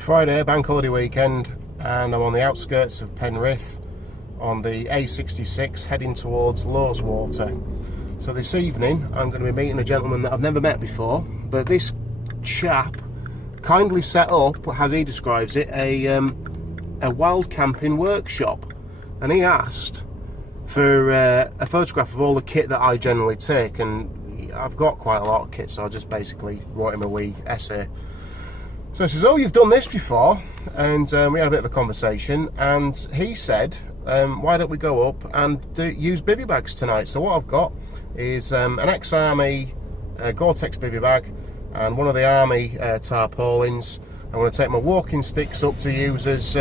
Friday, bank holiday weekend, and I'm on the outskirts of Penrith on the A66 heading towards Lawswater. So this evening I'm going to be meeting a gentleman that I've never met before, but this chap kindly set up, as he describes it, a wild camping workshop, and he asked for a photograph of all the kit that I generally take, and I've got quite a lot of kit, so I just basically wrote him a wee essay. So he says, oh, you've done this before, and we had a bit of a conversation, and he said, why don't we go up and use bivvy bags tonight? So what I've got is an ex-army Gore-Tex bivvy bag and one of the army tarpaulins. I'm going to take my walking sticks up to use as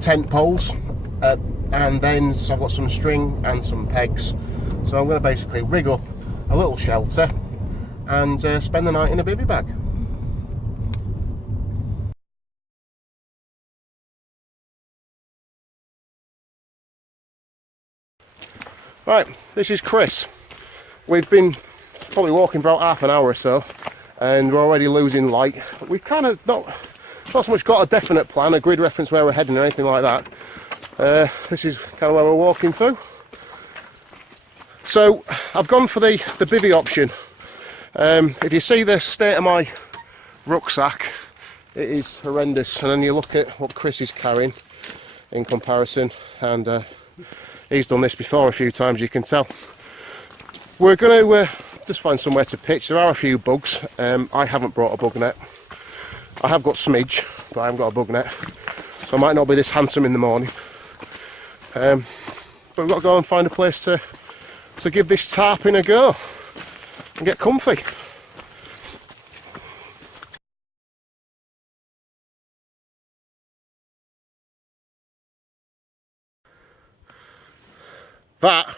tent poles, and then so I've got some string and some pegs. So I'm going to basically rig up a little shelter and spend the night in a bivvy bag. Right, this is Chris. We've been probably walking for about half an hour or so, and we're already losing light. We've kind of not so much got a definite plan, a grid reference where we're heading or anything like that. This is kind of where we're walking through. So I've gone for the bivvy option. If you see the state of my rucksack, it is horrendous, and then you look at what Chris is carrying in comparison, and he's done this before a few times, you can tell. We're going to just find somewhere to pitch. There are a few bugs. I haven't brought a bug net. I have got smidge, but I haven't got a bug net, so I might not be this handsome in the morning. But we've got to go and find a place to give this tarping a go and get comfy. That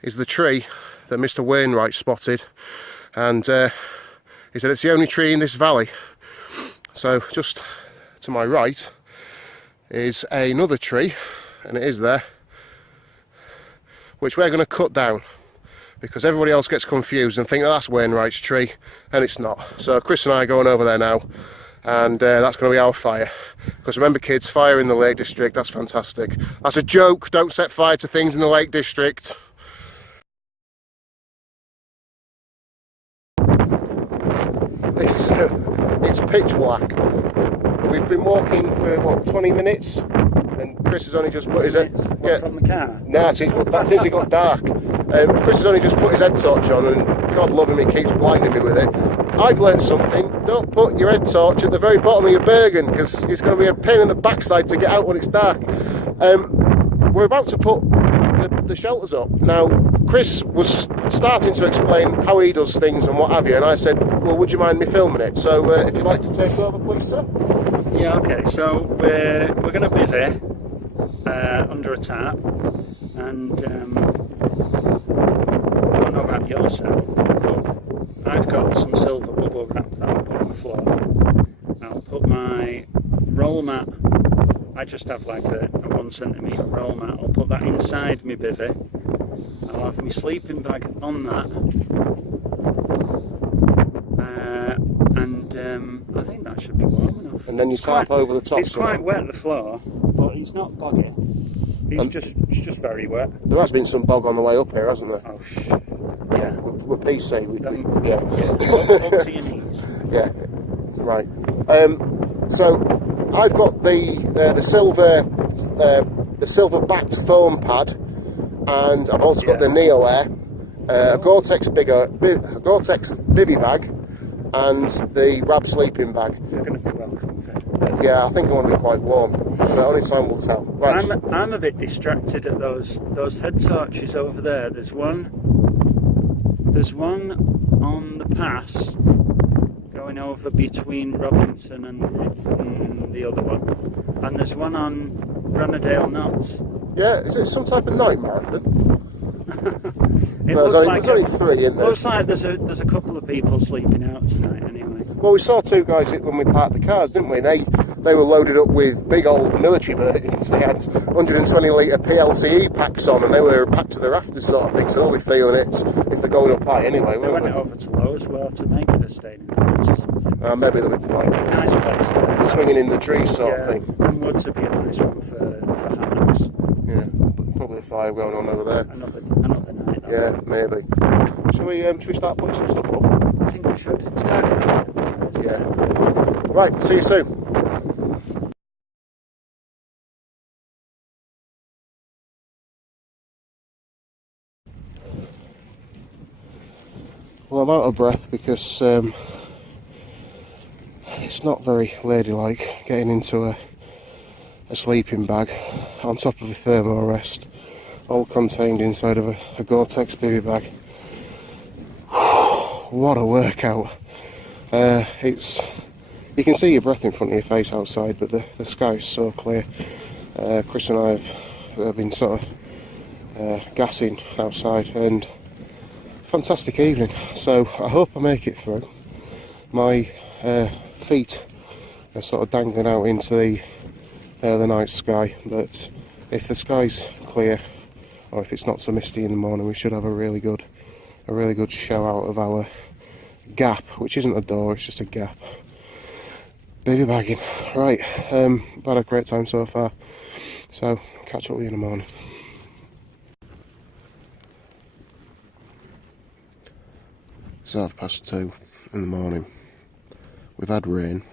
is the tree that Mr. Wainwright spotted, and he said it's the only tree in this valley. So just to my right is another tree, and it is there, which we're going to cut down because everybody else gets confused and think that that's Wainwright's tree, and it's not. So Chris and I are going over there now, and that's going to be our fire. Because remember kids, fire in the Lake District, that's fantastic. That's a joke, don't set fire to things in the Lake District. It's pitch black. We've been walking for what, 20 minutes, and Chris has only just put his head... Yeah. From the car? Nah, since it got dark. Chris has only just put his head torch on, and God love him, he keeps blinding me with it. I've learnt something: don't put your head torch at the very bottom of your Bergen, because it's going to be a pain in the backside to get out when it's dark. We're about to put the shelters up. Now, Chris was starting to explain how he does things and what have you, and I said, well, would you mind me filming it? So if you'd like to take over, please, sir. Yeah, okay, so we're going to bivvy under a tarp, and I don't know about your setup, but I've got some silver bubble wrap that I'll put on the floor. I'll put my roll mat, I just have like a 1 centimetre roll mat, I'll put that inside my bivvy. I'll have my sleeping bag on that, and I think that should be warm enough. And then you tarp over the top. It's quite wet, the floor, but it's not boggy. It's just very wet. There has been some bog on the way up here, hasn't there? Oh, yeah, we're PC. Yeah. Up to your knees. Yeah, right. So I've got the silver backed foam pad, and I've also got the Neo Air, a Gore-Tex bivvy bag, and the Rab sleeping bag. You're going to be well comfy. Yeah, I think I want to be quite warm, but only time will tell. Right. I'm a bit distracted at those head torches over there. There's one on the pass going over between Robinson and the other one, and there's one on Granadale Knots. Yeah, is it some type of night marathon? There's only 3 in there. Looks like there's a couple of people sleeping out tonight anyway. Well, we saw 2 guys when we parked the cars, didn't we? They they were loaded up with big old military burdens. They had 120 litre PLCE packs on, and they were packed to the rafters sort of thing, so they'll be feeling it if they're going up high anyway, They won't went they? over to Lowe's well to make it a staying in the woods or something. Maybe they'll be like Nice place there. swinging in the trees sort of thing. And wood to be a nice one for hammocks. Yeah, probably a fire going on over there. Another night. Yeah, maybe. Should we start putting some stuff up? I think we should. It's dark. Yeah. Right, see you soon. Well, I'm out of breath because it's not very ladylike getting into a sleeping bag on top of a thermo rest, all contained inside of a Gore-Tex Bivvy bag. What a workout. You can see your breath in front of your face outside, but the sky is so clear. Chris and I have been sort of gassing outside, and fantastic evening. So I hope I make it through. My feet are sort of dangling out into the night sky, but if the sky's clear, or if it's not so misty in the morning, we should have a really good show out of our gap, which isn't a door, it's just a gap. Bivvy bagging. Right, I've had a great time so far, so catch up with you in the morning. It's 2:30 in the morning. We've had rain.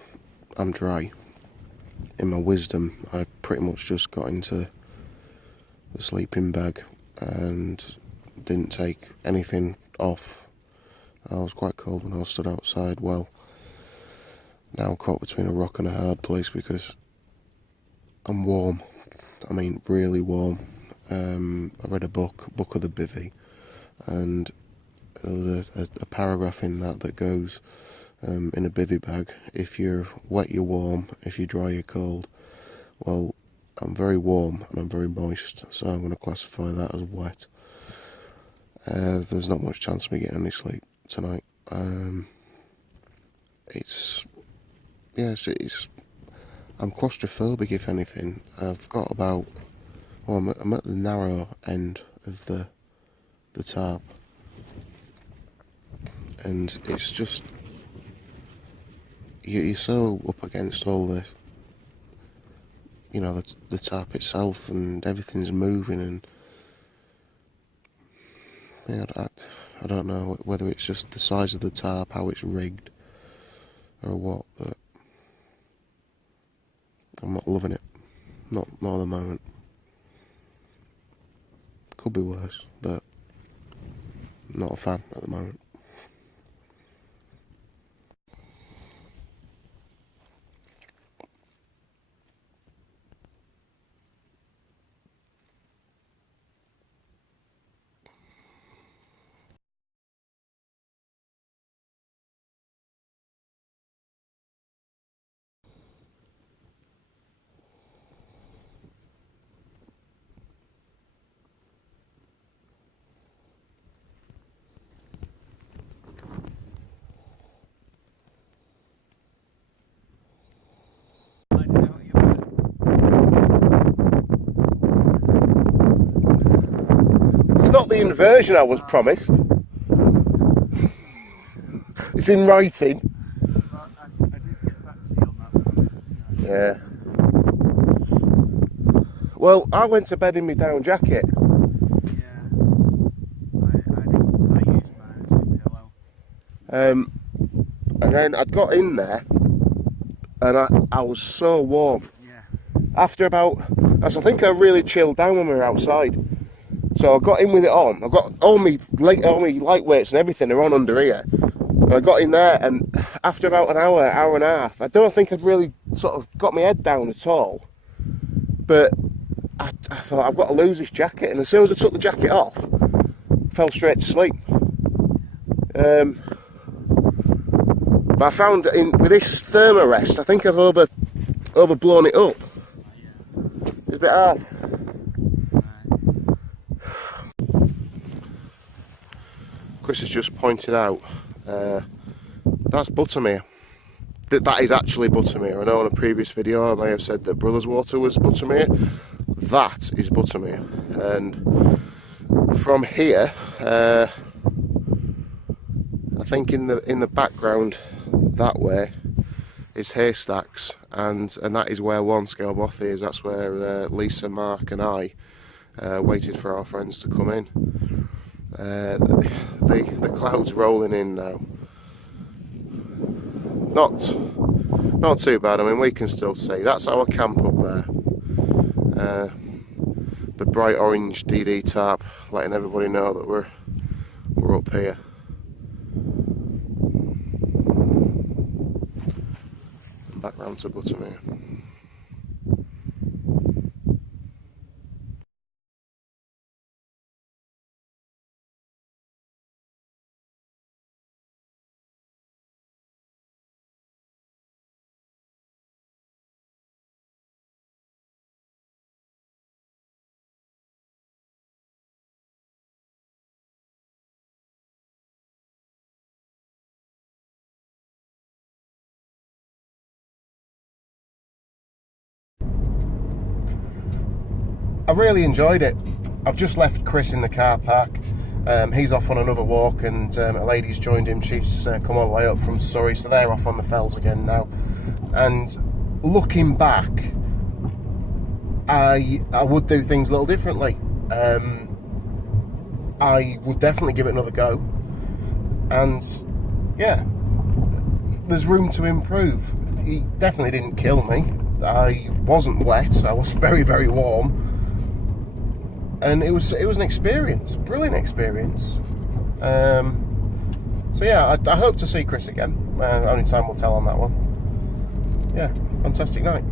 I'm dry. In my wisdom, I pretty much just got into the sleeping bag and didn't take anything off. I was quite cold when I stood outside. Well, now I'm caught between a rock and a hard place because I'm warm. I mean, really warm. I read a book of the Bivvy, and there was a paragraph in that goes, in a bivvy bag, if you're wet you're warm, if you're dry you're cold. Well, I'm very warm and I'm very moist, so I'm going to classify that as wet. There's not much chance of me getting any sleep tonight. I'm claustrophobic, if anything. I've got I'm at the narrow end of the tarp, and it's just you're so up against all the, the tarp itself, and everything's moving, and I don't know whether it's just the size of the tarp, how it's rigged, or what, but I'm not loving it. Not at the moment. Could be worse, but not a fan at the moment. It's not the inversion I was promised. It's in writing. I did get back to you on that. Yeah. Well, I went to bed in my down jacket. Yeah. I used mine as a pillow. And then I got in there, and I was so warm. Yeah. After I think I really chilled down when we were outside. So I got in with it on. I've got all my lightweights and everything are on under here. And I got in there, and after about an hour and a half, I don't think I'd really sort of got my head down at all. But I thought, I've got to lose this jacket. And as soon as I took the jacket off, I fell straight to sleep. But I found with this thermarest, I think I've overblown it up. It's a bit hard. Chris has just pointed out, that's buttermere. that is actually buttermere. I know on a previous video I may have said that Brothers Water was buttermere. That is buttermere. And from here, I think in the background that way is Haystacks, and that is where one scale bothy is. That's where Lisa, Mark and I waited for our friends to come in. The clouds rolling in now. Not too bad. I mean, we can still see. That's our camp up there. The bright orange DD tarp, letting everybody know that we're up here. And back round to Buttermere. I really enjoyed it. I've just left Chris in the car park. He's off on another walk, and a lady's joined him. She's come all the way up from Surrey, so they're off on the fells again now. And looking back, I would do things a little differently. I would definitely give it another go. And yeah, there's room to improve. He definitely didn't kill me. I wasn't wet. I was very, very warm. And it was an experience, brilliant experience. So yeah, I hope to see Chris again. Only time will tell on that one. Yeah, fantastic night.